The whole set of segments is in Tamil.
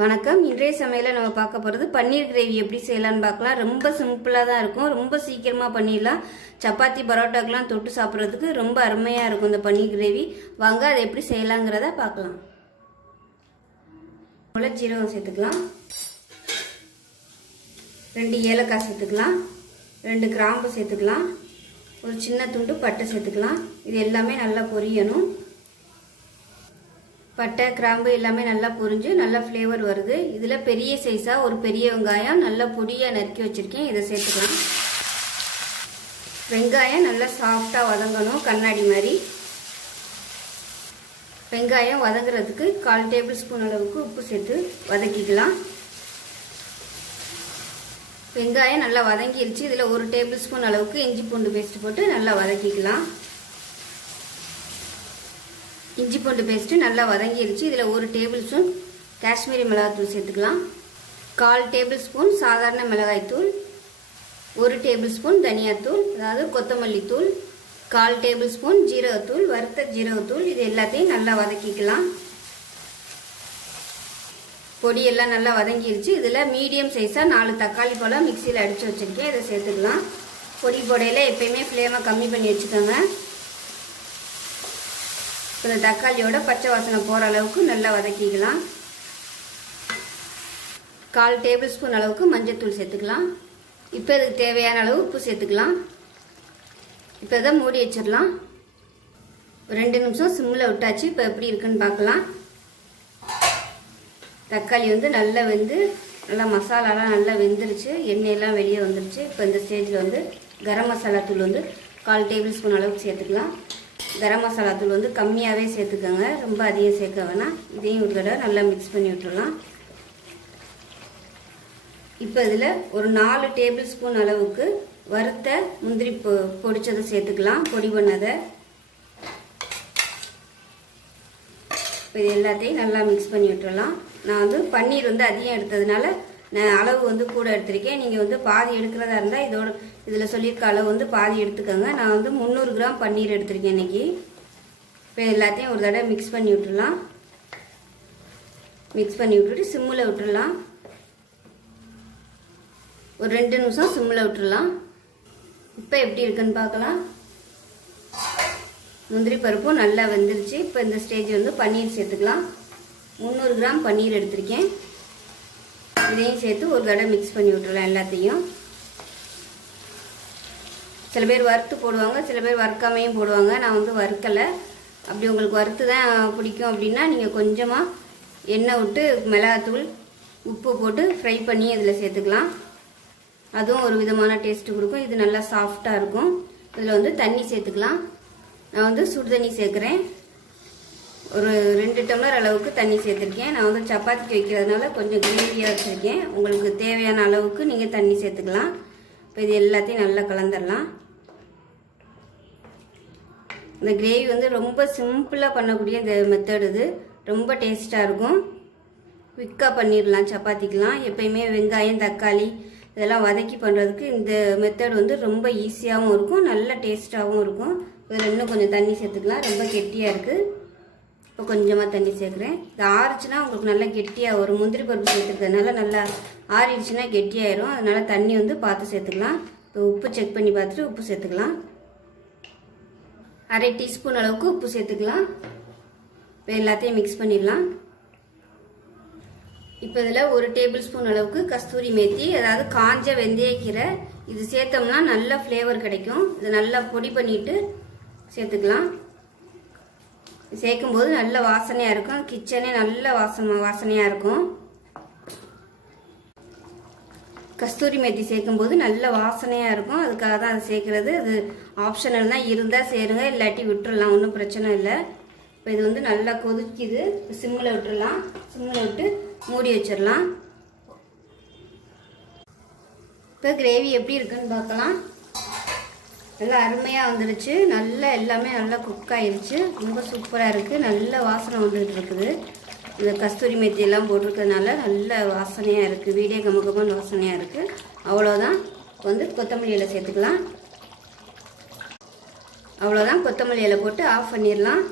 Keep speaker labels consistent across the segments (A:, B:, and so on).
A: வணக்கம். இன்றைய சமையலில் நம்ம பார்க்க போகிறது பன்னீர் கிரேவி எப்படி செய்யலாம்னு பார்க்கலாம். ரொம்ப சிம்பிளாக தான் இருக்கும். ரொம்ப சீக்கிரமாக பண்ணிடலாம். சப்பாத்தி பரோட்டாக்கெலாம் தொட்டு சாப்பிட்றதுக்கு ரொம்ப அருமையாக இருக்கும் இந்த பன்னீர் கிரேவி. வாங்க அதை எப்படி செய்யலாங்கிறத பார்க்கலாம். முதல்ல ஜீரகம் சேர்த்துக்கலாம். ரெண்டு ஏலக்காய் சேர்த்துக்கலாம். ரெண்டு கிராம்பு சேர்த்துக்கலாம். ஒரு சின்ன துண்டு பட்டை சேர்த்துக்கலாம். இது எல்லாமே நல்லா பொரியணும். பட்டை கிராம்பு எல்லாமே நல்லா பொரிஞ்சு நல்லா ஃப்ளேவர் வருது. இதில் பெரிய சைஸாக ஒரு பெரிய வெங்காயம் நல்லா பொடியாக நறுக்கி வச்சுருக்கேன். இதை சேர்த்துக்கலாம். வெங்காயம் நல்லா சாஃப்டாக வதங்கணும் கண்ணாடி மாதிரி. வெங்காயம் வதங்குறதுக்கு கால் டேபிள் ஸ்பூன் அளவுக்கு உப்பு சேர்த்து வதக்கிக்கலாம். வெங்காயம் நல்லா வதங்கிருச்சு. இதில் ஒரு டேபிள் ஸ்பூன் அளவுக்கு இஞ்சி பூண்டு பேஸ்ட் போட்டு நல்லா வதக்கிக்கலாம். இஞ்சி பூண்டு பேஸ்ட்டு நல்லா வதங்கிருச்சு. இதில் ஒரு டேபிள் ஸ்பூன் காஷ்மீரி மிளகாத்தூள் சேர்த்துக்கலாம். கால் டேபிள் ஸ்பூன் சாதாரண மிளகாய்த்தூள். ஒரு டேபிள் ஸ்பூன் தனியாத்தூள் அதாவது கொத்தமல்லி தூள். கால் டேபிள் ஸ்பூன் ஜீரகத்தூள் வறுத்த ஜீரகத்தூள். இது எல்லாத்தையும் நல்லா வதக்கிக்கலாம். பொடியெல்லாம் நல்லா வதங்கிருச்சு. இதில் மீடியம் சைஸாக நாலு தக்காளி பழம் மிக்சியில் அடித்து வச்சுருக்கேன். இதை சேர்த்துக்கலாம். பொடி பொடையில் எப்பயுமே ஃப்ளேமை கம்மி பண்ணி வச்சுக்கோங்க. இந்த தக்காளியோட பச்சை வாசனை போகிற அளவுக்கு நல்லா வதக்கிக்கலாம். கால் டேபிள் ஸ்பூன் அளவுக்கு மஞ்சத்தூள் சேர்த்துக்கலாம். இப்போ இதுக்கு தேவையான அளவு உப்பு சேர்த்துக்கலாம். இப்போ இதை மூடி வச்சிடலாம். ரெண்டு நிமிஷம் சிம்மில் விட்டாச்சு இப்போ எப்படி இருக்குன்னு பார்க்கலாம். தக்காளி வந்து நல்லா வெந்து நல்லா மசாலாலாம் நல்லா வெந்துருச்சு. எண்ணெயெல்லாம் வெளியே வந்துருச்சு. இப்போ இந்த ஸ்டேஜில் வந்து கரம் மசாலா தூள் வந்து கால் டேபிள் ஸ்பூன் அளவுக்கு சேர்த்துக்கலாம். கரம் மசாலா தூள் வந்து கம்மியாகவே சேர்த்துக்கோங்க. ரொம்ப அதிகம் சேர்க்க வேணாம். இதையும் ஒரு தடவை நல்லா மிக்ஸ் பண்ணி விட்டுடலாம் இப்போ இதில் ஒரு நாலு டேபிள் ஸ்பூன் அளவுக்கு வறுத்த முந்திரி பொ பொடிச்சதை சேர்த்துக்கலாம். பொடி பண்ணதை. இப்போ இது எல்லாத்தையும் நல்லா மிக்ஸ் பண்ணி விட்டுடலாம் நான் வந்து பன்னீர் வந்து அதிகம் எடுத்ததுனால நான் அளவு வந்து கூட எடுத்திருக்கேன். நீங்கள் வந்து பாதி எடுக்கிறதா இருந்தால் இதோட இதில் சொல்லியிருக்க அளவு வந்து பாதி எடுத்துக்கோங்க. நான் வந்து முந்நூறு கிராம் பன்னீர் எடுத்திருக்கேன் இன்னைக்கு. இப்போ எல்லாத்தையும் ஒரு தடவை மிக்ஸ் பண்ணி விட்டுடலாம். மிக்ஸ் பண்ணி விட்டுட்டு சிம்மில் விட்டுடலாம். ஒரு ரெண்டு நிமிஷம் சிம்மில் விட்டுடலாம். இப்போ எப்படி இருக்குன்னு பார்க்கலாம். முந்திரி பருப்பும் நல்லா வெந்துருச்சு. இப்போ இந்த ஸ்டேஜ் வந்து பன்னீர் சேர்த்துக்கலாம். முந்நூறு கிராம் பன்னீர் எடுத்திருக்கேன். இதையும் சேர்த்து ஒரு தடவை மிக்ஸ் பண்ணி விட்டுறலாம் எல்லாத்தையும். சில பேர் வறுத்து போடுவாங்க சில பேர் வறுக்காமையும் போடுவாங்க. நான் வந்து வறுக்கலை. அப்படி உங்களுக்கு வறுத்து தான் பிடிக்கும் அப்படின்னா நீங்கள் கொஞ்சமாக எண்ணெய் விட்டு மிளகாத்தூள் உப்பு போட்டு ஃப்ரை பண்ணி அதில் சேர்த்துக்கலாம். அதுவும் ஒரு விதமான டேஸ்ட்டு கொடுக்கும். இது நல்லா சாஃப்டாக இருக்கும். இதில் வந்து தண்ணி சேர்த்துக்கலாம். நான் வந்து சுடு தண்ணி சேர்க்குறேன். ஒரு ரெண்டு டம்ளர் அளவுக்கு தண்ணி சேர்த்துருக்கேன். நான் வந்து சப்பாத்திக்கு வைக்கிறதுனால கொஞ்சம் கிரேவியாக வச்சுருக்கேன். உங்களுக்கு தேவையான அளவுக்கு நீங்கள் தண்ணி சேர்த்துக்கலாம். இப்போ இது எல்லாத்தையும் நல்லா கலந்துடலாம் இந்த கிரேவி வந்து ரொம்ப சிம்பிளாக பண்ணக்கூடிய இந்த மெத்தட் இது. ரொம்ப டேஸ்ட்டாக இருக்கும். குவிக்காக பண்ணிடலாம் சப்பாத்திக்கெலாம் எப்பயுமே வெங்காயம் தக்காளி இதெல்லாம் வதக்கி பண்ணுறதுக்கு இந்த மெத்தட் வந்து ரொம்ப ஈஸியாகவும் இருக்கும். நல்ல டேஸ்ட்டாகவும் இருக்கும். இதில் இன்னும் கொஞ்சம் தண்ணி சேர்த்துக்கலாம். ரொம்ப கெட்டியாக இருக்குது இப்போ கொஞ்சமாக தண்ணி சேர்க்குறேன். இது ஆறுச்சுன்னா உங்களுக்கு நல்லா கெட்டியாக வரும் முந்திரி பருப்பு சேர்த்துக்கிறதுனால நல்லா ஆறிடுச்சுன்னா கெட்டியாயிரும். அதனால் தண்ணி வந்து பார்த்து சேர்த்துக்கலாம். இப்போ உப்பு செக் பண்ணி பார்த்துட்டு உப்பு சேர்த்துக்கலாம். அரை டீஸ்பூன் அளவுக்கு உப்பு சேர்த்துக்கலாம். இப்போ எல்லாத்தையும் மிக்ஸ் பண்ணிடலாம். இப்போ இதில் ஒரு டேபிள் ஸ்பூன் அளவுக்கு கஸ்தூரி மேத்தி அதாவது காஞ்ச வெந்தயக்கீரை. இது சேர்த்தோம்னா நல்ல ஃப்ளேவர் கிடைக்கும். இது நல்லா பொடி பண்ணிவிட்டு சேர்த்துக்கலாம். சேர்க்கும்போது நல்ல வாசனையாக இருக்கும். கிச்சனே நல்ல வாசம் வாசனையாக இருக்கும். கஸ்தூரி மேத்தி சேர்க்கும்போது நல்ல வாசனையாக இருக்கும். அதுக்காக தான் அதை சேர்க்குறது. அது ஆப்ஷனல் தான். இருந்தால் சேருங்க. இல்லாட்டி விட்டுடலாம் ஒன்றும் பிரச்சனை இல்லை. இப்போ இது வந்து நல்லா கொதிக்குது. சிம்மில் விட்டுறலாம். சிம்மில் விட்டு மூடி வச்சிடலாம். இப்போ கிரேவி எப்படி இருக்குன்னு பார்க்கலாம். நல்லா அருமையாக வந்துடுச்சு நல்லா எல்லாமே நல்லா குக் ஆயிடுச்சு ரொம்ப சூப்பராக இருக்குது நல்ல வாசனை வந்துகிட்டு இருக்குது. இந்த கஸ்தூரி மெத்தி எல்லாம் போட்டிருக்கிறதுனால நல்ல வாசனையாக இருக்குது வீடியோ கமகமான வாசனையாக இருக்குது அவ்வளோதான் வந்து கொத்தமல்லி இலை சேர்த்துக்கலாம். அவ்வளோதான் கொத்தமல்லி இலை போட்டு ஆஃப் பண்ணிடலாம்.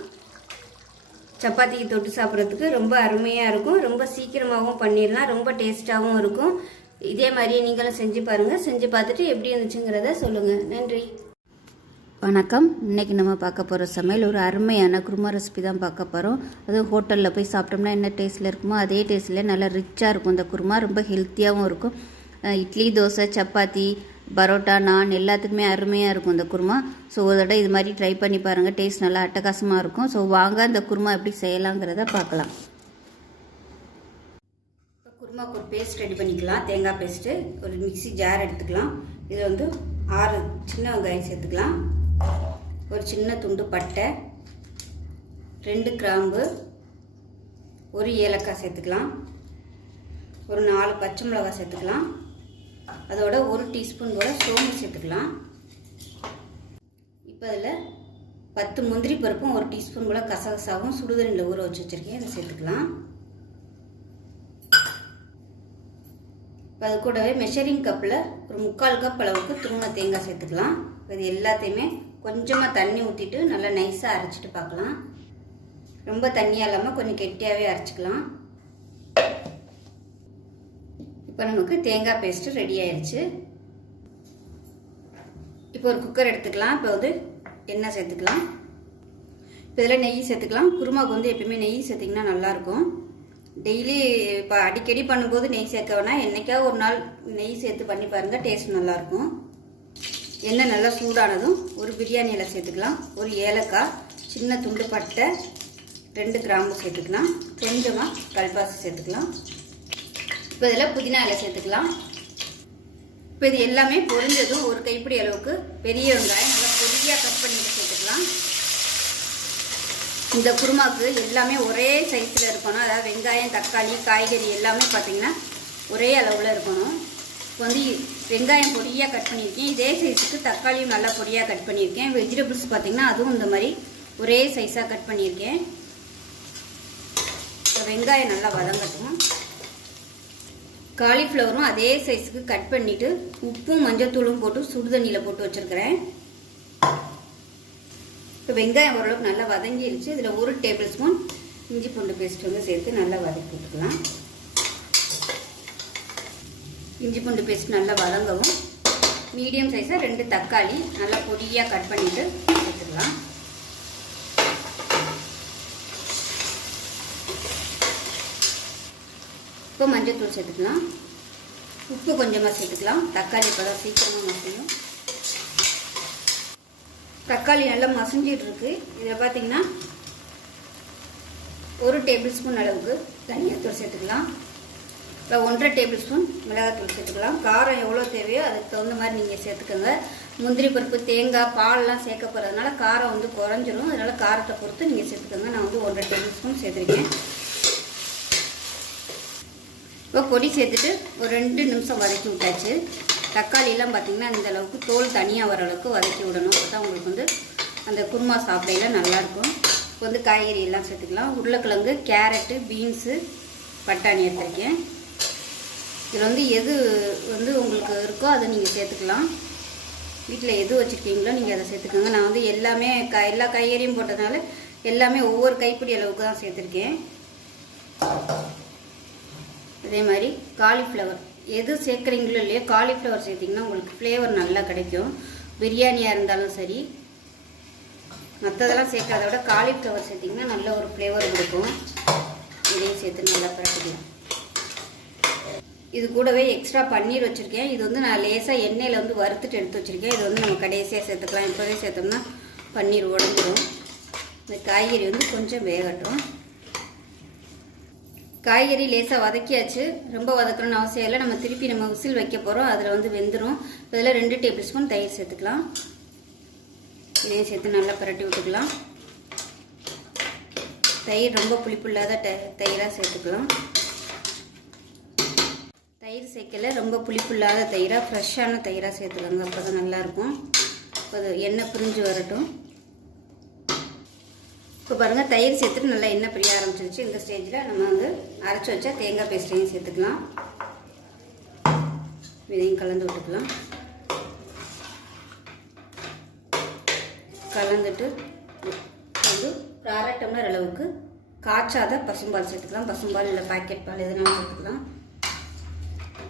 A: சப்பாத்திக்கு தொட்டு சாப்பிட்றதுக்கு ரொம்ப அருமையாக இருக்கும். ரொம்ப சீக்கிரமாகவும் பண்ணிடலாம். ரொம்ப டேஸ்ட்டாகவும் இருக்கும். இதே மாதிரியே நீங்களும் செஞ்சு பாருங்கள் செஞ்சு பார்த்துட்டு எப்படி இருந்துச்சுங்கிறத சொல்லுங்கள் நன்றி.
B: வணக்கம். இன்னைக்கு நம்ம பார்க்க போகிற சமையல் ஒரு அருமையான குருமா ரெசிபி தான் பார்க்க போகிறோம் அதுவும் ஹோட்டலில் போய் சாப்பிட்டோம்னா என்ன டேஸ்ட்டில் இருக்குமோ அதே டேஸ்ட்டில் நல்லா ரிச்சாக இருக்கும். இந்த குருமா ரொம்ப ஹெல்த்தியாகவும் இருக்கும். இட்லி தோசை சப்பாத்தி பரோட்டா நான் எல்லாத்துக்குமே அருமையாக இருக்கும் இந்த குருமா. ஸோ ஒரு தடவை இது மாதிரி ட்ரை பண்ணி பாருங்கள் டேஸ்ட் நல்லா அட்டகாசமாக இருக்கும். ஸோ வாங்க இந்த குருமா எப்படி செய்யலாங்கிறத பார்க்கலாம்.
A: குருமாவுக்கு ஒரு பேஸ்ட் ரெடி பண்ணிக்கலாம். தேங்காய் பேஸ்ட்டு ஒரு மிக்ஸி ஜார் எடுத்துக்கலாம். இதில் வந்து ஆறு சின்ன வெங்காயம் சேர்த்துக்கலாம். ஒரு சின்ன துண்டு பட்டை ரெண்டு கிராம்பு ஒரு ஏலக்காய் சேர்த்துக்கலாம். ஒரு நாலு பச்சை மிளகாய் சேர்த்துக்கலாம். அதோட ஒரு டீஸ்பூன் போல் சோம்பு சேர்த்துக்கலாம். இப்போ அதில் பத்து முந்திரி பருப்பும் ஒரு டீஸ்பூன் போல் கசகசாவும் சுடுதண்ணியில் ஊற வச்சு வச்சுருக்கேன். அதை சேர்த்துக்கலாம். இப்போ அது கூடவே மெஷரிங் கப்பில் ஒரு முக்கால் கப் அளவுக்கு துருண தேங்காய் சேர்த்துக்கலாம். இது எல்லாத்தையுமே கொஞ்சமாக தண்ணி ஊற்றிட்டு நல்லா நைஸாக அரைச்சிட்டு பார்க்கலாம். ரொம்ப தண்ணியாக இல்லாமல் கொஞ்சம் கெட்டியாகவே அரைச்சிக்கலாம். இப்போ நமக்கு தேங்காய் பேஸ்ட்டு ரெடி ஆயிடுச்சு இப்போ ஒரு குக்கர் எடுத்துக்கலாம். இப்போ வந்து எண்ணெய் சேர்த்துக்கலாம். இப்போ இதில் நெய் சேர்த்துக்கலாம். குருமாவுக்கு வந்து எப்பயுமே நெய் சேர்த்திங்கன்னா நல்லாயிருக்கும். டெய்லி இப்போ அடிக்கடி பண்ணும்போது நெய் சேர்க்க வேணாம். என்றைக்காவது ஒரு நாள் நெய் சேர்த்து பண்ணி பாருங்கள் டேஸ்ட் நல்லாயிருக்கும். எண்ணெய் நல்லா சூடானதும் ஒரு பிரியாணி இலை சேர்த்துக்கலாம். ஒரு ஏலக்காய் சின்ன துண்டு பட்டை ரெண்டு கிராம்பு சேர்த்துக்கலாம். கொஞ்சமாக கல்பாசு சேர்த்துக்கலாம். இப்போ இதில் புதினா இலை சேர்த்துக்கலாம். இப்போ இது எல்லாமே பொரிஞ்சதும் ஒரு கைப்பிடி அளவுக்கு பெரிய வெங்காயம் நல்லா பொடியாக கட் பண்ணிட்டு சேர்த்துக்கலாம். இந்த குருமாவுக்கு எல்லாமே ஒரே சைஸில் இருக்கணும். அதாவது வெங்காயம் தக்காளி காய்கறி எல்லாமே பார்த்திங்கன்னா ஒரே அளவில் இருக்கணும். இப்போ வந்து வெங்காயம் பொடியாக கட் பண்ணியிருக்கேன். இதே சைஸுக்கு தக்காளியும் நல்லா பொடியாக கட் பண்ணியிருக்கேன். வெஜிடபிள்ஸ் பார்த்திங்கன்னா அதுவும் இந்த மாதிரி ஒரே சைஸாக கட் பண்ணியிருக்கேன். இப்போ வெங்காயம் நல்லா வதங்கட்டும். காலிஃப்ளவரும் அதே சைஸுக்கு கட் பண்ணிவிட்டு உப்பும் மஞ்சத்தூளும் போட்டு சுடுதண்ணியில் போட்டு வச்சுருக்கிறேன். இப்போ வெங்காயம் ஓரளவுக்கு நல்லா வதங்கிருச்சு. இதில் ஒரு டேபிள் ஸ்பூன் இஞ்சி பூண்டு பேஸ்ட் வந்து சேர்த்து நல்லா வதக்கி விட்டுக்கலாம். இஞ்சி பூண்டு பேஸ்ட் நல்லா வதங்கவும் மீடியம் சைஸாக ரெண்டு தக்காளி நல்லா பொடியாக கட் பண்ணிவிட்டு சேர்த்துக்கலாம் இப்போ மஞ்சத்தூள் சேர்த்துக்கலாம். உப்பு கொஞ்சமாக சேர்த்துக்கலாம். தக்காளி இப்போ தான் சீக்கிரமாக மசியும். தக்காளி நல்லா மசிஞ்சிட்டு இருக்கு. இதில் பார்த்தீங்கன்னா ஒரு டேபிள் ஸ்பூன் அளவுக்கு தனியாத்தூள் சேர்த்துக்கலாம். இப்போ ஒன்றரை டேபிள் ஸ்பூன் மிளகாத்தூள் சேர்த்துக்கலாம். காரம் எவ்வளோ தேவையோ அதுக்கு தகுந்த மாதிரி நீங்கள் சேர்த்துக்கோங்க. முந்திரி பருப்பு தேங்காய் பால்லாம் சேர்க்க போகிறதுனால காரம் வந்து குறைஞ்சிரும். அதனால் காரத்தை பொறுத்து நீங்கள் சேர்த்துக்கோங்க. நான் வந்து ஒன்றரை டேபிள் ஸ்பூன் சேர்த்துருக்கேன். இப்போ பொடி சேர்த்துட்டு ஒரு ரெண்டு நிமிஷம் வதக்கி விட்டாச்சு. தக்காளியெல்லாம் பார்த்திங்கன்னா இந்த அளவுக்கு தோல் தனியாக வர அளவுக்கு வதக்கி விடணும். அப்போ தான் உங்களுக்கு வந்து அந்த குருமா சாப்பிடையில நல்லாயிருக்கும் இப்போ வந்து காய்கறி எல்லாம் சேர்த்துக்கலாம். உருளைக்கிழங்கு கேரட்டு பீன்ஸு பட்டாணி எடுத்துருக்கேன். இதில் வந்து எது வந்து உங்களுக்கு இருக்கோ அதை நீங்கள் சேர்த்துக்கலாம். வீட்டில் எது வச்சுருக்கீங்களோ நீங்கள் அதை சேர்த்துக்கோங்க. நான் வந்து எல்லாமே க எல்லா காய்கறியும் போட்டதுனால எல்லாமே ஒவ்வொரு கைப்பிடி அளவுக்கு தான் சேர்த்துருக்கேன். அதே மாதிரி காலிஃப்ளவர். எது சேர்க்குறீங்களோ இல்லையோ காலிஃப்ளவர் சேர்த்திங்கன்னா உங்களுக்கு ஃப்ளேவர் நல்லா கிடைக்கும். பிரியாணியாக இருந்தாலும் சரி. மற்றதெல்லாம் சேர்க்காத விட காலிஃப்ளவர் சேர்த்திங்கன்னா நல்ல ஒரு ஃப்ளேவர் கொடுக்கும். இதையும் சேர்த்து நல்லா பரப்பிக்கலாம் இது கூடவே எக்ஸ்ட்ரா பன்னீர் வச்சுருக்கேன். இது வந்து நான் லேசாக எண்ணெயில் வந்து வறுத்துட்டு எடுத்து வச்சுருக்கேன். இது வந்து நம்ம கடைசியாக சேர்த்துக்கலாம். இப்போவே சேர்த்தோம்னா பன்னீர் உடஞ்சிரும். இந்த காய்கறி வந்து கொஞ்சம் வேகட்டும். காய்கறி லேசாக வதக்கியாச்சு. ரொம்ப வதக்கணும்னு அவசியம் இல்லை. நம்ம திருப்பி நம்ம விசில் வைக்க போகிறோம் அதில் வந்து வெந்துடும் இதில் ரெண்டு டேபிள் ஸ்பூன் தயிர் சேர்த்துக்கலாம். இதையும் சேர்த்து நல்லா பரட்டி விட்டுக்கலாம். தயிர் ரொம்ப புளிப்பு இல்லாத ட தயிராக சேர்த்துக்கலாம். தயிர் சேர்க்கல. ரொம்ப புளிப்புள்ளாத தயிராக ஃப்ரெஷ்ஷான தயிராக சேர்த்துக்கோங்க. அப்போ தான் நல்லாயிருக்கும். இப்போ அது எண்ணெய் பிரிஞ்சு வரட்டும். இப்போ பாருங்கள் தயிர் சேர்த்துட்டு நல்லா எண்ணெய் பிரிய ஆரம்பிச்சிருச்சு. இந்த ஸ்டேஜில் நம்ம வந்து அரைச்சி வச்சா தேங்காய் பேஸ்ட்டையும் சேர்த்துக்கலாம். இதையும் கலந்து விட்டுக்கலாம். கலந்துட்டு வந்து ஒரு அரை டம்ளர் அளவுக்கு காய்ச்சாத பசும்பால் சேர்த்துக்கலாம். பசும்பால் இல்லை பாக்கெட் பால் எதுனாலும் சேர்த்துக்கலாம்.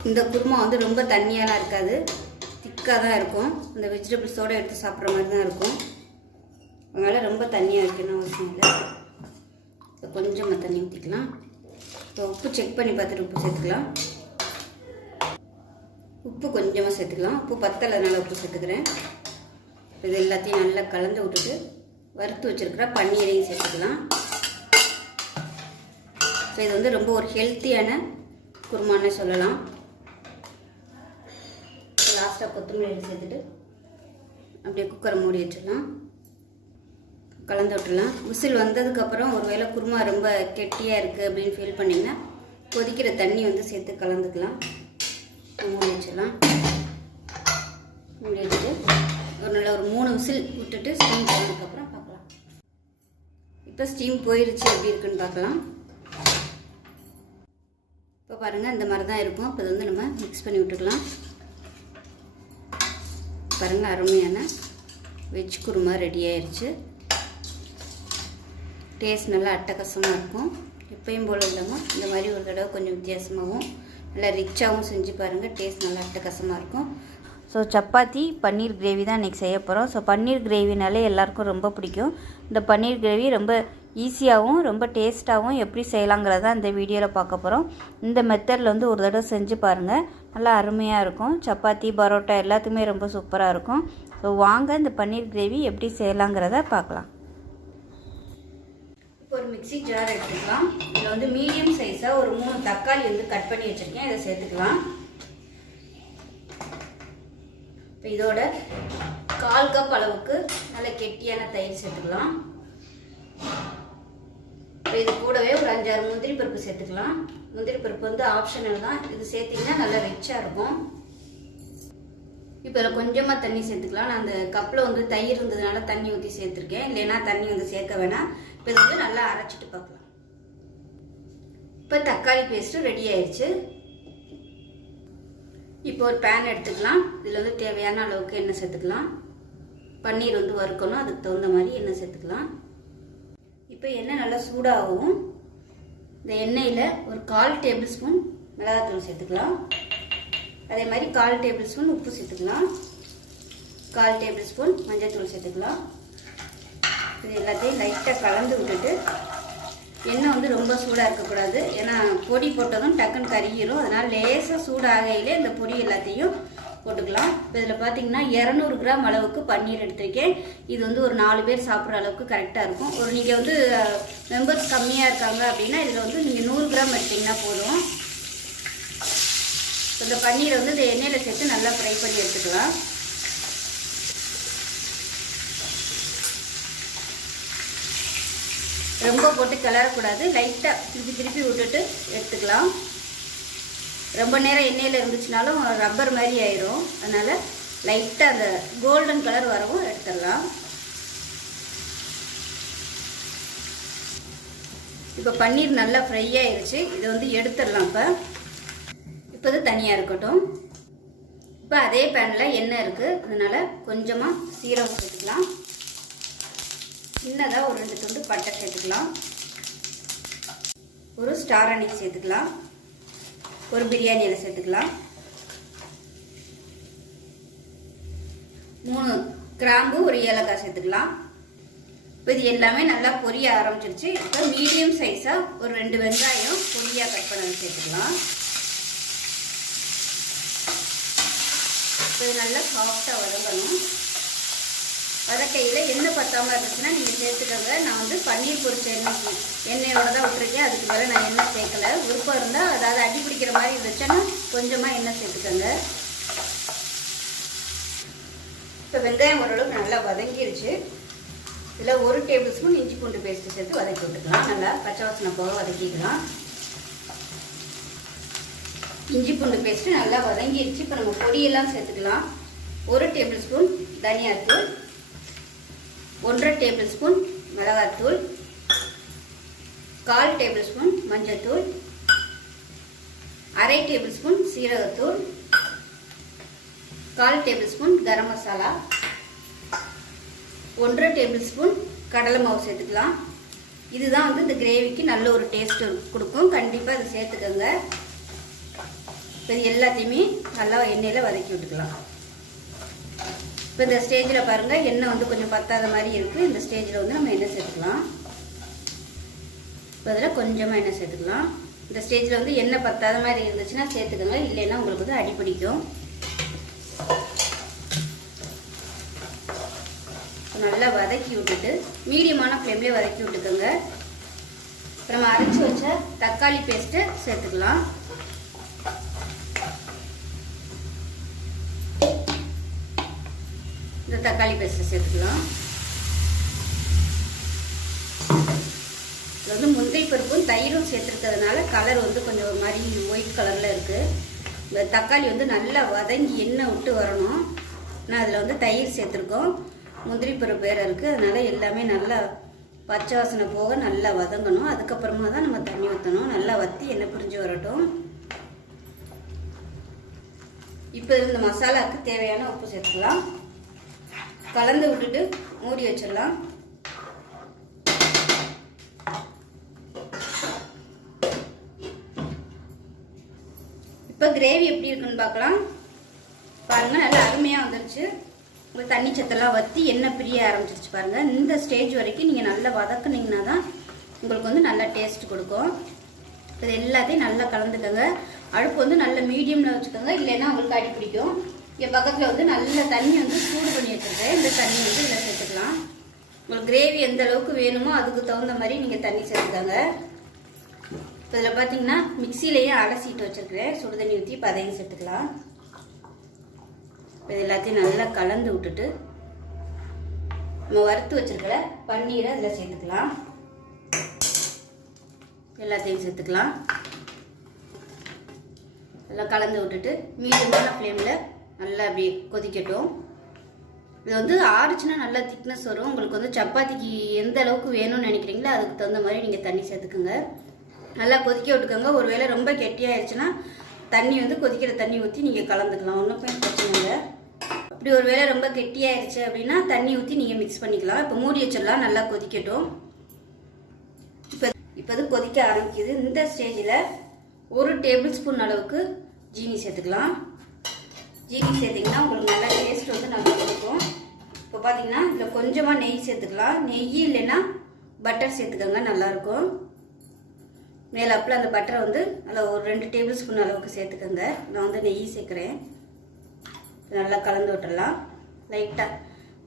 A: இந்த குருமா வந்து ரொம்ப தண்ணியாலாம் இருக்காது. திக்காக தான் இருக்கும். இந்த வெஜிடபிள்ஸோடு எடுத்து சாப்பிட்ற மாதிரி தான் இருக்கும். அதனால் ரொம்ப தண்ணியாக வைக்கணும் அவசியம் இல்லை. இப்போ கொஞ்சமாக தண்ணி ஊற்றிக்கலாம் இப்போ உப்பு செக் பண்ணி பார்த்துட்டு உப்பு சேர்த்துக்கலாம். உப்பு கொஞ்சமாக சேர்த்துக்கலாம். உப்பு பத்தலை அதனால் உப்பு சேர்த்துக்கிறேன். இது எல்லாத்தையும் நல்லா கலந்து விட்டுட்டு வறுத்து வச்சுருக்கிற பன்னீரையும் சேர்த்துக்கலாம். ஸோ இது வந்து ரொம்ப ஒரு ஹெல்த்தியான குருமானே சொல்லலாம். லாஸ்ட்டாக கொத்தமல்லி சேர்த்துட்டு அப்படியே குக்கரை மூடி வச்சிடலாம். கலந்து விட்டுடலாம். விசில் வந்ததுக்கப்புறம் ஒருவேளை குருமா ரொம்ப கெட்டியாக இருக்குது அப்படின்னு ஃபீல் பண்ணிங்கன்னா கொதிக்கிற தண்ணி வந்து சேர்த்து கலந்துக்கலாம். மூடி வச்சிடலாம். மூடி வச்சுட்டு ஒரு நல்ல ஒரு மூணு விசில் விட்டுட்டு ஸ்டீம் போனதுக்கப்புறம் பார்க்கலாம். இப்போ ஸ்டீம் போயிருச்சு எப்படி இருக்குன்னு பார்க்கலாம். இப்போ பாருங்கள் இந்த மாதிரி தான் இருக்கும் இப்போ வந்து நம்ம மிக்ஸ் பண்ணி விட்டுக்கலாம். பாருங்கள் அருமையான வெஜ் குருமா ரெடி ஆயிடுச்சு டேஸ்ட் நல்லா அட்டகாசமாக இருக்கும். எப்பயும் போல் இல்லாமல் இந்த மாதிரி ஒரு தடவை கொஞ்சம் வித்தியாசமாகவும் நல்லா ரிச்சாகவும் செஞ்சு பாருங்கள் டேஸ்ட் நல்லா அட்டகாசமாக இருக்கும்.
B: ஸோ சப்பாத்தி பன்னீர் கிரேவி தான் இன்றைக்கி செய்ய போகிறோம் ஸோ பன்னீர் கிரேவினாலே எல்லாருக்கும் ரொம்ப பிடிக்கும். இந்த பன்னீர் கிரேவி ரொம்ப ஈஸியாகவும் ரொம்ப டேஸ்ட்டாகவும் எப்படி செய்யலாங்கிறத இந்த வீடியோவில் பார்க்க போகிறோம் இந்த மெத்தடில் வந்து ஒரு தடவை செஞ்சு பாருங்கள் நல்லா அருமையாக இருக்கும். சப்பாத்தி பரோட்டா எல்லாத்துக்குமே ரொம்ப சூப்பராக இருக்கும். ஸோ வாங்க இந்த பன்னீர் கிரேவி எப்படி செய்யலாங்கிறத பார்க்கலாம்.
A: இப்போ ஒரு மிக்ஸி ஜார் எடுத்துக்கலாம். இதில் வந்து மீடியம் சைஸாக ஒரு மூணு தக்காளி வந்து கட் பண்ணி வச்சுருக்கேன். இதை சேர்த்துக்கலாம். இப்போ இதோட கால் கப் அளவுக்கு நல்ல கெட்டியான தயிர் சேர்த்துக்கலாம். இப்போ இது கூடவே ஒரு அஞ்சாறு முந்திரி பருப்பு சேர்த்துக்கலாம். முந்திரி பருப்பு வந்து ஆப்ஷனல் தான். இது சேர்த்திங்கன்னா நல்லா ரிச்சாக இருக்கும். இப்போ இதில் கொஞ்சமாக தண்ணி சேர்த்துக்கலாம். நான் அந்த கப்பில் வந்து தயிர் இருந்ததுனால தண்ணி ஊற்றி சேர்த்துருக்கேன். இல்லைன்னா தண்ணி வந்து சேர்க்க வேணாம். இப்போ இதை வந்து நல்லா அரைச்சிட்டு பார்க்கலாம். இப்போ தக்காளி பேஸ்ட்டு ரெடி ஆயிடுச்சு இப்போ ஒரு பேன் எடுத்துக்கலாம். இதில் வந்து தேவையான அளவுக்கு எண்ணெய் சேர்த்துக்கலாம். பன்னீர் வந்து வறுக்கணும். அதுக்கு தகுந்த மாதிரி எண்ணெய் சேர்த்துக்கலாம். இப்போ எண்ணெய் நல்லா சூடாகவும் இந்த எண்ணெயில் ஒரு கால் டேபிள் ஸ்பூன் மிளகாத்தூள் சேர்த்துக்கலாம். அதே மாதிரி கால் டேபிள் ஸ்பூன் உப்பு சேர்த்துக்கலாம். கால் டேபிள் ஸ்பூன் மஞ்சள்தூள் சேர்த்துக்கலாம். இது எல்லாத்தையும் லைட்டாக கலந்து விட்டுட்டு எண்ணெய் வந்து ரொம்ப சூடாக இருக்கக்கூடாது. ஏன்னா பொடி போட்டதும் டக்குன்னு கருகிரும். அதனால் லேசாக சூடாகையிலே இந்த பொடி எல்லாத்தையும் போட்டுக்கலாம். இப்போ இதில் பார்த்தீங்கன்னா இரநூறு கிராம் அளவுக்கு பன்னீர் எடுத்திருக்கேன். இது வந்து ஒரு நாலு பேர் சாப்பிட்ற அளவுக்கு கரெக்டாக இருக்கும். ஒரு நீங்கள் வந்து மெம்பர்ஸ் கம்மியாக இருக்காங்க அப்படின்னா இதில் வந்து நீங்கள் நூறு கிராம் எடுத்தீங்கன்னா போதும். இந்த பன்னீரை வந்து இந்த எண்ணெயில் சேர்த்து நல்லா ஃப்ரை பண்ணி எடுத்துக்கலாம். ரொம்ப போட்டு கிளறக்கூடாது. லைட்டாக திருப்பி திருப்பி விட்டுட்டு எடுத்துக்கலாம். ரொம்ப நேரம் எண்ணெயில் இருந்துச்சுனாலும் ரப்பர் மாதிரி ஆயிரும். அதனால் லைட்டாக அந்த கோல்டன் கலர் வரவும் எடுத்துடலாம். இப்போ பன்னீர் நல்லா ஃப்ரை ஆயிடுச்சு இதை வந்து எடுத்துடலாம் இப்போ. இப்போ இது தனியாக இருக்கட்டும். இப்போ அதே பேனில் எண்ணெய் இருக்குது அதனால் கொஞ்சமாக சீரகம் சேர்த்துக்கலாம். சின்னதாக ஒரு ரெண்டு துண்டு பட்டை சேர்த்துக்கலாம். ஒரு ஸ்டார் அன்னைக்கு சேர்த்துக்கலாம். ஒரு பிரியாணி இலை சேர்த்துக்கலாம். மூணு கிராம்பு ஒரு ஏலக்காய் சேர்த்துக்கலாம். இப்போ இது எல்லாமே நல்லா பொரிய ஆரம்பிச்சிருச்சு. இப்போ மீடியம் சைஸாக ஒரு ரெண்டு வெங்காயம் பொரியாக கட் பண்ணி சேர்த்துக்கலாம். இப்போ இது நல்லா சாஃப்டாக வதங்கணும். வதக்கையில் எண்ணெய் பத்தாமல் இருந்துச்சுன்னா நீங்கள் சேர்த்துக்கோங்க. நான் வந்து பன்னீர் பொரிச்ச எண்ணெய் எண்ணெயோட அதுக்கு மேலே நான் எண்ணெய் சேர்க்கல. விருப்பம் இருந்தால் அதாவது அடி பிடிக்கிற மாதிரி இருந்துச்சுன்னா கொஞ்சமாக எண்ணெய் சேர்த்துக்கோங்க. இப்போ வெங்காயம் ஓரளவுக்கு நல்லா வதங்கிடுச்சு இதில் ஒரு டேபிள் ஸ்பூன் இஞ்சி பூண்டு பேஸ்ட்டு சேர்த்து வதக்கி விட்டுக்கலாம். நல்லா பச்சை வாசனை போக வதக்கிக்கலாம். இஞ்சி பூண்டு பேஸ்ட்டு நல்லா வதங்கிடுச்சு இப்போ நம்ம பொடியெல்லாம் சேர்த்துக்கலாம். ஒரு டேபிள் ஸ்பூன் தனியாத்தூள் ஒன்றரை டேபிள் ஸ்பூன் மிளகாத்தூள் கால் டேபிள் ஸ்பூன் மஞ்சத்தூள் அரை டேபிள் ஸ்பூன் சீரகத்தூள் கால் டேபிள் ஸ்பூன் கரம் மசாலா ஒன்றரை டேபிள் ஸ்பூன் கடலை மாவு சேர்த்துக்கலாம். இதுதான் வந்து இந்த கிரேவிக்கு நல்ல ஒரு டேஸ்ட் கொடுக்கும். கண்டிப்பாக இதை சேர்த்துக்கோங்க. இப்போ எல்லாத்தையுமே நல்லா எண்ணெயில் வதக்கி விட்டுக்கலாம். இப்போ இந்த ஸ்டேஜில் பாருங்கள் எண்ணெய் வந்து கொஞ்சம் பத்தாத மாதிரி இருக்குது இந்த ஸ்டேஜில் வந்து நம்ம எண்ணெய் சேர்த்துக்கலாம். பதில் கொஞ்சமாக எண்ணெய் சேர்த்துக்கலாம். இந்த ஸ்டேஜில் வந்து எண்ணெய் பத்தாத மாதிரி இருந்துச்சுன்னா சேர்த்துக்கோங்க. இல்லைன்னா உங்களுக்கு வந்து அடி பிடிக்கும். நல்லா வதக்கி விட்டுட்டு மீடியமான ஃப்ளேம்லேயே வதக்கி விட்டுக்கோங்க. அப்புறம் அரைச்சி வச்ச தக்காளி பேஸ்ட்டு சேர்த்துக்கலாம். இந்த தக்காளி பேஸ்ட்டை சேர்த்துக்கலாம். இது வந்து முந்தை பருப்பும் தயிரும் சேர்த்துருக்கிறதுனால கலர் வந்து கொஞ்சம் ஒரு மாதிரி ஒயிட் கலரில் இருக்குது இந்த தக்காளி வந்து நல்லா வதங்கி எண்ணெய் விட்டு வரணும். நான் அதில் வந்து தயிர் சேர்த்துருக்கோம். முந்திரி பருப்பு வேறு இருக்குது அதனால் எல்லாமே நல்லா பச்சை வாசனை போக நல்லா வதங்கணும். அதுக்கப்புறமா தான் நம்ம தண்ணி ஊற்றணும் நல்லா வற்றி எண்ணெய் பிரிஞ்சு வரட்டும். இப்போ இந்த மசாலாவுக்கு தேவையான உப்பு சேர்த்துக்கலாம். கலந்து விட்டுட்டு மூடி வச்சிடலாம். கிரேவி எப்படி இருக்குன்னு பார்க்கலாம். பாருங்கள் நல்லா அருமையாக வந்துருச்சு. உங்களுக்கு தண்ணி சத்தெல்லாம் வற்றி எண்ணெய் பிரிய ஆரம்பிச்சிருச்சு பாருங்கள் இந்த ஸ்டேஜ் வரைக்கும் நீங்கள் நல்லா வதக்குனீங்கன்னா தான் உங்களுக்கு வந்து நல்லா டேஸ்ட் கொடுக்கும். இது எல்லாத்தையும் நல்லா கலந்துக்கோங்க. அடுப்பு வந்து நல்ல மீடியமில் வச்சுக்கோங்க. இல்லைன்னா உங்களுக்கு அடி பிடிக்கும். இங்கே பக்கத்தில் வந்து நல்ல தண்ணி வந்து சூடு பண்ணி வச்சுருக்கேன். இந்த தண்ணி வந்து இதில் சேர்த்துக்கலாம். உங்களுக்கு கிரேவி எந்த அளவுக்கு வேணுமோ அதுக்கு தகுந்த மாதிரி நீங்கள் தண்ணி சேர்த்துக்கோங்க. இப்போ இதில் பார்த்தீங்கன்னா மிக்சிலேயே அலசிட்டு வச்சுருக்கிறேன். சுடு தண்ணி ஊற்றி பதையும் சேர்த்துக்கலாம். இப்போ இது எல்லாத்தையும் நல்லா கலந்து விட்டுட்டு நம்ம வறுத்து வச்சுருக்கிற பன்னீரை இதில் சேர்த்துக்கலாம். எல்லாத்தையும் சேர்த்துக்கலாம். நல்லா கலந்து விட்டுட்டு மீடியமான ஃப்ளேமில் நல்லா அப்படியே கொதிக்கட்டும். இது வந்து ஆறுச்சுன்னா நல்லா திக்னஸ் வரும். உங்களுக்கு வந்து சப்பாத்திக்கு எந்த அளவுக்கு வேணும்னு நினைக்கிறீங்களோ அதுக்கு தகுந்த மாதிரி நீங்கள் தண்ணி சேர்த்துக்குங்க. நல்லா கொதிக்க விட்டுக்கோங்க. ஒருவேளை ரொம்ப கெட்டியாயிருச்சுன்னா தண்ணி வந்து கொதிக்கிற தண்ணி ஊற்றி நீங்கள் கலந்துக்கலாம். ஒன்றும் பிரச்சனை இல்லை. அப்படி ஒரு வேளை ரொம்ப கெட்டியாயிருச்சு அப்படின்னா தண்ணி ஊற்றி நீங்கள் மிக்ஸ் பண்ணிக்கலாம். இப்போ மூடி வச்சிடலாம். நல்லா கொதிக்கட்டும். இப்போ இப்போ இது கொதிக்க ஆரம்பிக்குது. இந்த ஸ்டேஜில் ஒரு டேபிள் ஸ்பூன் அளவுக்கு ஜீனி சேர்த்துக்கலாம். ஜீனி சேர்த்திங்கன்னா உங்களுக்கு நல்லா டேஸ்ட் வந்து நல்லா கொடுக்கும். இப்போ பார்த்தீங்கன்னா இதில் கொஞ்சமாக நெய் சேர்த்துக்கலாம். நெய் இல்லைன்னா பட்டர் சேர்த்துக்கோங்க. நல்லாயிருக்கும் மேலாப்பில் அந்த பட்டரை வந்து அதில் ஒரு ரெண்டு டேபிள் ஸ்பூன் அளவுக்கு சேர்த்துக்கோங்க. நான் வந்து நெய் சேர்க்குறேன். நல்லா கலந்து விட்டுடலாம் லைட்டாக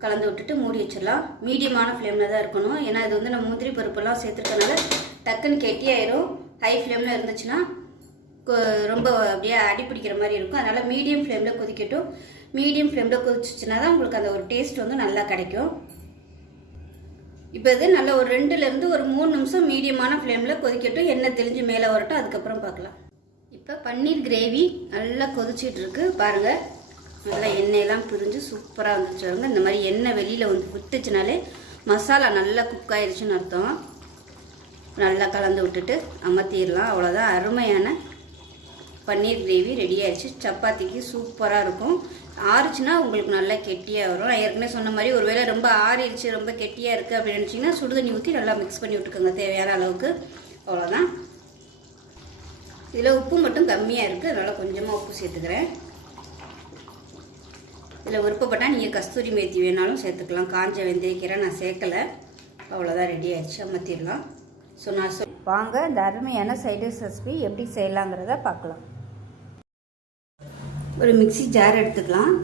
A: கலந்து விட்டுட்டு மூடி வச்சிடலாம். மீடியமான ஃப்ளேமில் தான் இருக்கணும். ஏன்னா இது வந்து நம்ம முந்திரி பருப்பெல்லாம் சேர்த்துருக்கனால டக்குன்னு கெட்டியாயிரும் ஹை ஃப்ளேமில் இருந்துச்சுன்னா ரொம்ப அப்படியே அடி பிடிக்கிற மாதிரி இருக்கும். அதனால் மீடியம் ஃப்ளேமில் கொதிக்கட்டும். மீடியம் ஃப்ளேமில் கொதிச்சிச்சுன்னா தான் உங்களுக்கு அந்த ஒரு டேஸ்ட் வந்து நல்லா கிடைக்கும். இப்போ இது நல்லா ஒரு ரெண்டுலேருந்து ஒரு மூணு நிமிஷம் மீடியமான ஃப்ளேமில் கொதிக்கட்டும். எண்ணெய் தெளிஞ்சு மேலே வரட்டும். அதுக்கப்புறம் பார்க்கலாம். இப்போ பன்னீர் கிரேவி நல்லா கொதிச்சிட்டு இருக்கு பாருங்க. நல்லா எண்ணெயெல்லாம் பிரிஞ்சு சூப்பராக வந்துச்சு பாருங்க. இந்த மாதிரி எண்ணெய் வெளியில் வந்து விட்டுச்சுனாலே மசாலா நல்லா குக் ஆயிடுச்சுன்னு அர்த்தம். நல்லா கலந்து விட்டுட்டு அமர்த்திடலாம். அவ்வளோதான் அருமையான பன்னீர் கிரேவி ரெடி ஆயிடுச்சு. சப்பாத்திக்கு சூப்பராக இருக்கும். ஆறுச்சுன்னா உங்களுக்கு நல்லா கெட்டியாக வரும். நான் ஏற்கனவே சொன்ன மாதிரி ஒருவேளை ரொம்ப ஆறிடுச்சு ரொம்ப கெட்டியாக இருக்குது அப்படின்னு நினச்சிங்கன்னா சுடுதண்ணி ஊற்றி நல்லா மிக்ஸ் பண்ணி விட்டுக்கோங்க. தேவையான அளவுக்கு. அவ்வளோதான் இதில் உப்பு மட்டும் கம்மியாக இருக்குது அதனால் கொஞ்சமாக உப்பு சேர்த்துக்கிறேன். இதில் விருப்பப்பட்டால் நீங்கள் கஸ்தூரி மேத்தி வேணாலும் சேர்த்துக்கலாம். காஞ்ச வெந்தயக்கீரை நான் சேர்க்கலை. அவ்வளோதான் ரெடி ஆயிடுச்சு. அமர்த்திடலாம். ஸோ நான் சொல்
B: வாங்க இந்த அருமையான சைடிஷ் ரெசிபி எப்படி செய்யலாங்கிறத பார்க்கலாம்.
A: ஒரு மிக்ஸி ஜார் எடுத்துக்கலாம்.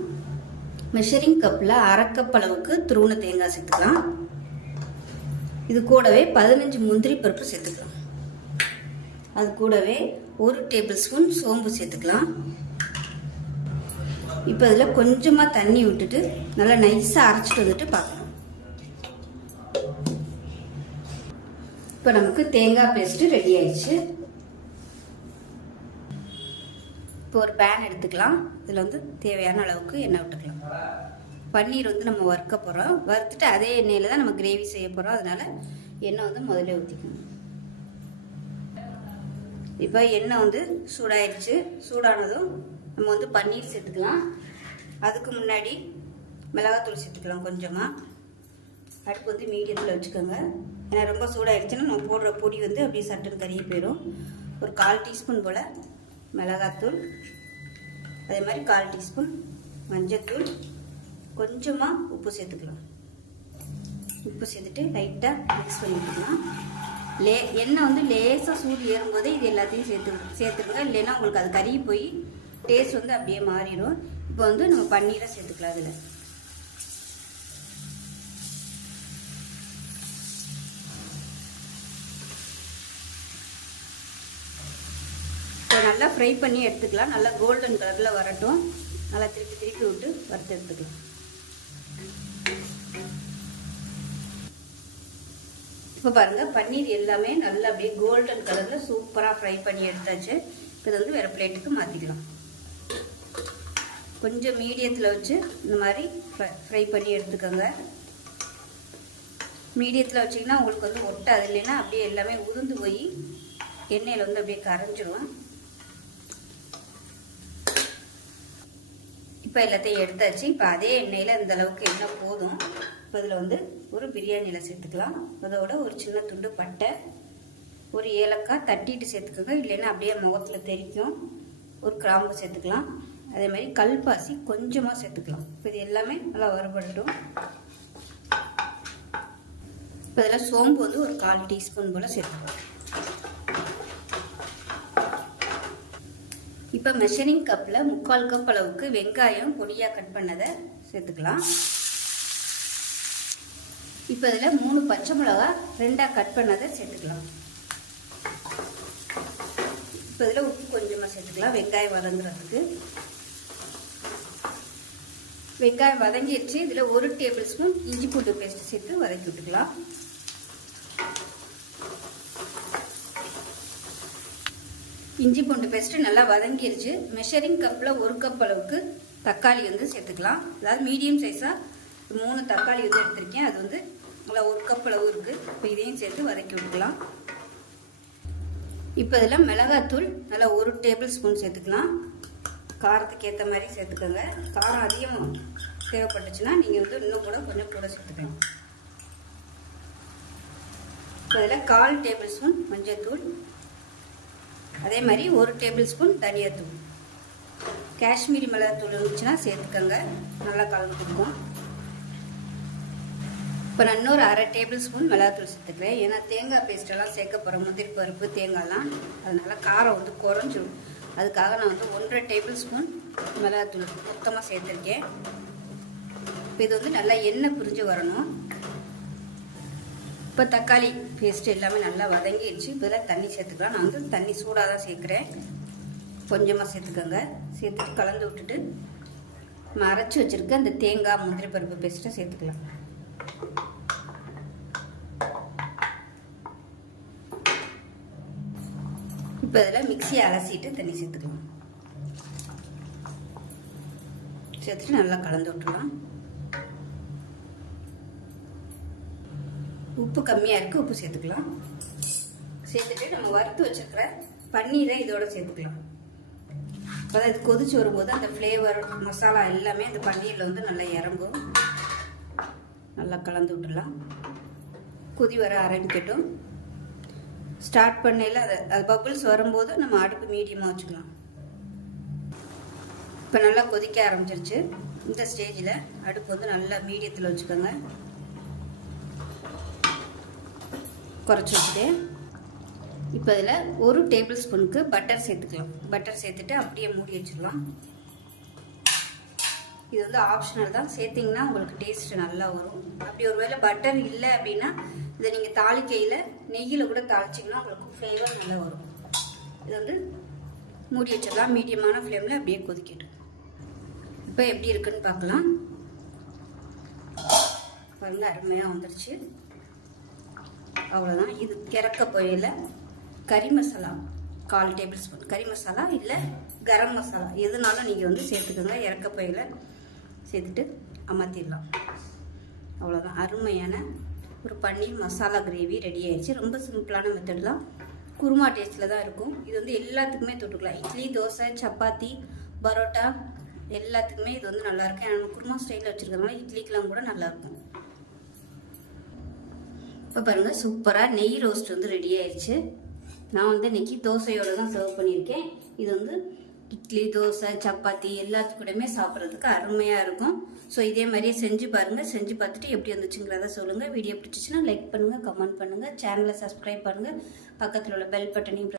A: மெஷரிங் கப்பில் அரை கப் அளவுக்கு துருவன தேங்காய் சேர்த்துக்கலாம். இது கூடவே பதினஞ்சு முந்திரி பருப்பு சேர்த்துக்கலாம். அது கூடவே ஒரு டேபிள் ஸ்பூன் சோம்பு சேர்த்துக்கலாம். இப்போ இதில் கொஞ்சமாக தண்ணி விட்டுட்டு நல்லா நைஸாக அரைச்சிட்டு வந்துட்டு பார்க்கலாம். இப்போ நமக்கு தேங்காய் பேஸ்ட்டு ரெடி ஆயிடுச்சு. இப்போ ஒரு பேன் எடுத்துக்கலாம். இதில் வந்து தேவையான அளவுக்கு எண்ணெய் விட்டுக்கலாம். பன்னீர் வந்து நம்ம வறுக்க போகிறோம் வறுத்துட்டு அதே எண்ணெயில் தான் நம்ம கிரேவி செய்ய போகிறோம் அதனால் எண்ணெய் வந்து முதல்ல ஊற்றிக்கணும் இப்போ எண்ணெய் வந்து சூடாயிடுச்சு சூடானதும் நம்ம வந்து பன்னீர் சேர்த்துக்கலாம். அதுக்கு முன்னாடி மிளகாத்தூள் சேர்த்துக்கலாம் கொஞ்சமாக அடுப்பு வந்து மீடியத்தில் வச்சுக்கோங்க. ஏன்னா ரொம்ப சூடாயிடுச்சுன்னா நம்ம போடுற பொடி வந்து அப்படியே சட்டுன்னு கறியே போயிடும் ஒரு கால் டீஸ்பூன் போல் மிளகாத்தூள் அதே மாதிரி கால் டீஸ்பூன் மஞ்சத்தூள் கொஞ்சமாக உப்பு சேர்த்துக்கலாம். உப்பு சேர்த்துட்டு லைட்டாக மிக்ஸ் பண்ணிக்கலாம். லே எண்ணெய் வந்து லேசாக சூடு ஏறும்போதே இது எல்லாத்தையும் சேர்த்து சேர்த்துக்கோங்க இல்லைன்னா உங்களுக்கு அது கறி போய் டேஸ்ட் வந்து அப்படியே மாறிடும். இப்போ வந்து நம்ம பன்னீரை சேர்த்துக்கலாம் அதில் இப்போ நல்லா ஃப்ரை பண்ணி எடுத்துக்கலாம். நல்லா கோல்டன் கலரில் வரட்டும். நல்லா திருப்பி திருப்பி விட்டு வறுத்து எடுத்துக்கலாம். இப்போ பாருங்கள் பன்னீர் எல்லாமே நல்லா அப்படியே கோல்டன் கலரில் சூப்பராக ஃப்ரை பண்ணி எடுத்தாச்சு. இப்போ இதை வந்து வேறு பிளேட்டுக்கு மாற்றிக்கலாம் கொஞ்சம் மீடியத்தில் வச்சு இந்த மாதிரி ஃப்ரை பண்ணி எடுத்துக்கோங்க. மீடியத்தில் வச்சிங்கன்னா உங்களுக்கு வந்து ஒட்டாது இல்லைன்னா அப்படியே எல்லாமே உதிர்ந்து போய் எண்ணெயில் வந்து அப்படியே கரைஞ்சிரும். இப்போ எல்லாத்தையும் எடுத்தாச்சு. இப்போ அதே எண்ணெயில் இந்த அளவுக்கு எண்ணெய் போதும். இப்போ இதில் வந்து ஒரு பிரியாணியில் சேர்த்துக்கலாம். அதோட ஒரு சின்ன துண்டு பட்டை ஒரு ஏலக்காய் தட்டிட்டு சேர்த்துக்கோங்க. இல்லைன்னா அப்படியே முகத்தில் தெரிக்கும். ஒரு கிராம்பு சேர்த்துக்கலாம். அதே மாதிரி கல்பாசி கொஞ்சமாக சேர்த்துக்கலாம். இப்போ இது எல்லாமே நல்லா வறுபடட்டும். இப்போ இதில் சோம்பு வந்து ஒரு கால் டீஸ்பூன் போல் சேர்த்துக்கலாம். இப்போ மெஷரிங் கப்பில் முக்கால் கப் அளவுக்கு வெங்காயம் பொடியாக கட் பண்ணதை சேர்த்துக்கலாம். இப்போ இதில் மூணு பச்சை மிளகா ரெண்டாக கட் பண்ணதை சேர்த்துக்கலாம். இப்போ இதில் உப்பு கொஞ்சமாக சேர்த்துக்கலாம் வெங்காயம் வதங்குறதுக்கு. வெங்காயம் வதங்கிடுச்சு இதில் ஒரு டேபிள் ஸ்பூன் இஞ்சி பூண்டு பேஸ்ட் சேர்த்து வதக்கி விட்டுக்கலாம். இஞ்சி பூண்டு பேஸ்ட்டு நல்லா வதங்கிருச்சு. மெஷரிங் கப்பில் ஒரு கப் அளவுக்கு தக்காளி வந்து சேர்த்துக்கலாம். அதாவது மீடியம் சைஸாக மூணு தக்காளி வந்து எடுத்திருக்கேன். அது வந்து நல்லா ஒரு கப் அளவு இருக்குது இப்போ இதையும் சேர்த்து வதக்கி விட்டுக்கலாம். இப்போ இதில் மிளகாத்தூள் நல்லா ஒரு டேபிள் ஸ்பூன் சேர்த்துக்கலாம். காரத்துக்கு ஏற்ற மாதிரி சேர்த்துக்கோங்க. காரம் அதிகம் தேவைப்பட்டுச்சுன்னா நீங்கள் வந்து இன்னும் கூட கொஞ்சம் கூட சேர்த்துக்கலாம். இப்போ இதில் கால் டேபிள் ஸ்பூன் மஞ்சள் அதே மாதிரி ஒரு டேபிள் ஸ்பூன் தனியாத்தூள் காஷ்மீரி மிளகாத்தூள் இருந்துச்சுன்னா சேர்த்துக்கோங்க. நல்லா கலந்து கொடுக்கும். இப்போ நான் இன்னொரு அரை டேபிள் ஸ்பூன் மிளகாத்தூள் சேர்த்துக்கிறேன். ஏன்னா தேங்காய் பேஸ்ட்டெல்லாம் சேர்க்க போகிறோம் முந்திரி பருப்பு தேங்காய்லாம். அதனால் காரம் வந்து குறைஞ்சிடும் அதுக்காக நான் வந்து ஒன்றரை டேபிள் ஸ்பூன் மிளகாத்தூள் மொத்தமாக சேர்த்துருக்கேன். இப்போ இது வந்து நல்லா எண்ணெய் பிரிஞ்சு வரணும். இப்போ தக்காளி பேஸ்ட் எல்லாமே நல்லா வதங்கிடுச்சு. இப்போ இதில் தண்ணி சேர்த்துக்கலாம். நான் வந்து தண்ணி சூடாக தான் சேர்க்குறேன். கொஞ்சமாக சேர்த்துக்கோங்க. சேர்த்துட்டு கலந்து விட்டுட்டு நம்ம அரைச்சி வச்சுருக்க அந்த தேங்காய் முந்திரி பருப்பு பேஸ்ட்டை சேர்த்துக்கலாம். இப்போ இதில் மிக்சியை அலசிட்டு தண்ணி சேர்த்துக்கலாம். சேர்த்துட்டு நல்லா கலந்து விட்டுலாம் உப்பு கம்மியாக இருக்குது உப்பு சேர்த்துக்கலாம். சேர்த்துட்டு நம்ம வறுத்து வச்சுருக்கிற பன்னீரை இதோட சேர்த்துக்கலாம். அதாவது இது கொதிச்சு வரும்போது அந்த ஃப்ளேவர் மசாலா எல்லாமே அந்த பன்னீரில் வந்து நல்லா இறங்கும். நல்லா கலந்து விட்டுடலாம். கொதி வர ஆரம்பிக்கட்டும். ஸ்டார்ட் பண்ணையில் அது அது பபுள்ஸ் வரும்போது நம்ம அடுப்பு மீடியமாக வச்சுக்கலாம். இப்போ நல்லா கொதிக்க ஆரம்பிச்சிருச்சு. இந்த ஸ்டேஜில் அடுப்பு வந்து நல்லா மீடியத்தில் வச்சுக்கோங்க. குறைச்சி வச்சுட்டு இப்போ இதில் ஒரு டேபிள் ஸ்பூனுக்கு பட்டர் சேர்த்துக்கலாம். பட்டர் சேர்த்துட்டு அப்படியே மூடி வச்சிடலாம். இது வந்து ஆப்ஷனல் தான். சேர்த்திங்கன்னா உங்களுக்கு டேஸ்ட் நல்லா வரும். அப்படி ஒரு வேளை பட்டர் இல்லை அப்படின்னா இதை நீங்கள் தாளிக்கையில் நெய்யில் கூட தாளிச்சிங்கன்னா உங்களுக்கு ஃப்ளேவர் நல்லா வரும். இது வந்து மூடி வச்சிடலாம். மீடியமான ஃப்ளேமில் அப்படியே கொதிக்கட்டும். இப்போ எப்படி இருக்குன்னு பார்க்கலாம். பாருங்கள் அருமையாக வந்துருச்சு. அவ்வளோதான் இது கிறக்க போயில கறி மசாலா கால் டேபிள் ஸ்பூன். கறி மசாலா இல்லை கரம் மசாலா. எதுனாலும் நீங்கள் வந்து சேர்த்துக்கோங்க. இறக்க போயில சேர்த்துட்டு அமர்த்திடலாம். அவ்வளோதான் அருமையான ஒரு பன்னீர் மசாலா கிரேவி ரெடி ஆயிடுச்சு. ரொம்ப சிம்பிளான மெத்தட் தான். குருமா டேஸ்ட்டில் தான் இருக்கும். இது வந்து எல்லாத்துக்குமே தொட்டுக்கலாம். இட்லி தோசை சப்பாத்தி பரோட்டா எல்லாத்துக்குமே இது வந்து நல்லாயிருக்கும் ஏன்னா குருமா ஸ்டைலில் வச்சுருக்கறதுனால இட்லிக்கெலாம் கூட நல்லாயிருக்கும் இப்போ பாருங்கள் சூப்பராக நெய் ரோஸ்ட் வந்து ரெடி ஆயிடுச்சு. நான் வந்து இன்னைக்கு தோசையோடு தான் சர்வ் பண்ணியிருக்கேன். இது வந்து இட்லி தோசை சப்பாத்தி எல்லாத்துக்கூடமே சாப்பிட்றதுக்கு அருமையாக இருக்கும். ஸோ இதே மாதிரியே செஞ்சு பாருங்கள் செஞ்சு பார்த்துட்டு எப்படி வந்துச்சுங்கிறத சொல்லுங்கள் வீடியோ பிடிச்சிச்சின்னா லைக் பண்ணுங்கள் கமெண்ட் பண்ணுங்கள் சேனலை சப்ஸ்கிரைப் பண்ணுங்கள் பக்கத்தில் உள்ள பெல் பட்டனையும்